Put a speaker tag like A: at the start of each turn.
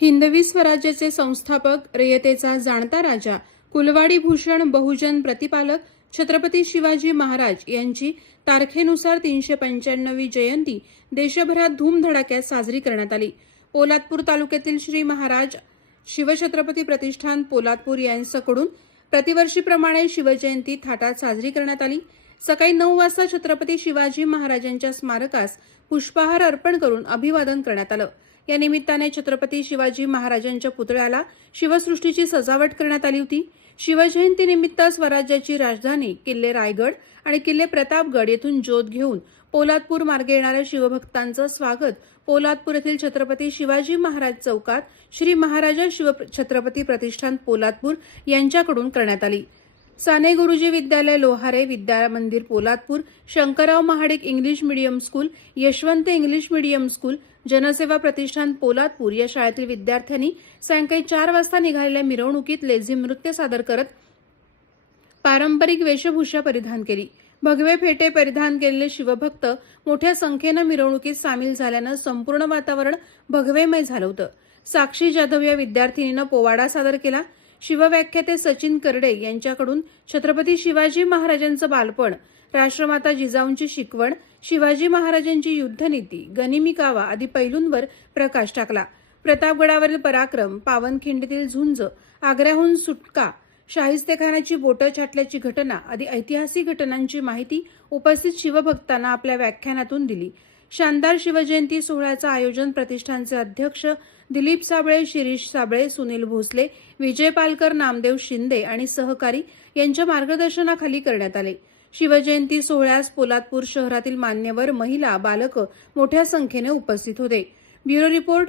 A: हिंदवी स्वराज्याचे संस्थापक रयतेचा जाणता राजा कुलवाडी भूषण बहुजन प्रतिपालक छत्रपती शिवाजी महाराज यांची तारखेनुसार तीनशे पंच्याण्णवी जयंती देशभरात धूमधडाक्यात साजरी करण्यात आली. पोलादपूर तालुक्यातील श्री महाराज शिवछत्रपती प्रतिष्ठान पोलादपूर यांच्याकडून प्रतिवर्षीप्रमाणे शिवजयंती थाटात साजरी करण्यात आली. सकाळी नऊ वाजता छत्रपती शिवाजी महाराजांच्या स्मारकास पुष्पहार अर्पण करून अभिवादन करण्यात आलं. या निमित्ताने छत्रपती शिवाजी महाराजांच्या पुतळ्याला शिवसृष्टीची सजावट करण्यात आली होती. शिवजयंतीनिमित्त स्वराज्याची राजधानी किल्ले रायगड आणि किल्ले प्रतापगड येथून ज्योत घेऊन पोलादपूर मार्गे येणाऱ्या शिवभक्तांचं स्वागत पोलादपूर येथील छत्रपती शिवाजी महाराज चौकात श्री महाराजा शिव छत्रपती प्रतिष्ठान पोलादपूर यांच्याकडून करण्यात आली. साने गुरुजी विद्यालय Lohare Vidya Mandir Poladpur Shankarrao Mahadik English medium school Yashwant English medium school Janseva Pratishthan Poladpur या शाळेतील विद्यार्थ्यांनी सायंकाळी चार वाजता निघालेल्या मिरवणुकीत लेझी नृत्य सादर करत पारंपरिक वेशभूषा परिधान केली. भगवे फेटे परिधान केलेले शिवभक्त मोठ्या संख्येनं मिरवणुकीत सामील झाल्यानं संपूर्ण वातावरण भगवेमय झालं होतं. साक्षी जाधव या विद्यार्थिनीनं पोवाडा सादर केला. शिवव्याख्याते सचिन करडे यांच्याकडून छत्रपती शिवाजी महाराजांचं बालपण राष्ट्रमाता जिजाऊंची शिकवण शिवाजी महाराजांची युद्धनीती गनिमी कावा आदी पैलूंवर प्रकाश टाकला. प्रतापगडावरील पराक्रम पावनखिंडीतील झुंज आग्र्याहून सुटका शाहिस्तेखानाची बोटं छाटल्याची घटना आदी ऐतिहासिक घटनांची माहिती उपस्थित शिवभक्तांना आपल्या व्याख्यानातून दिली. शानदार शिवजयंती सोहळ्याचं आयोजन प्रतिष्ठानचे अध्यक्ष दिलीप साबळे शिरीष साबळे सुनील भोसले विजय पालकर नामदेव शिंदे आणि सहकारी यांच्या मार्गदर्शनाखाली करण्यात आले. शिवजयंती सोहळ्यास पोलादपूर शहरातील मान्यवर महिला बालकं मोठ्या संख्येने उपस्थित होते. Bureau report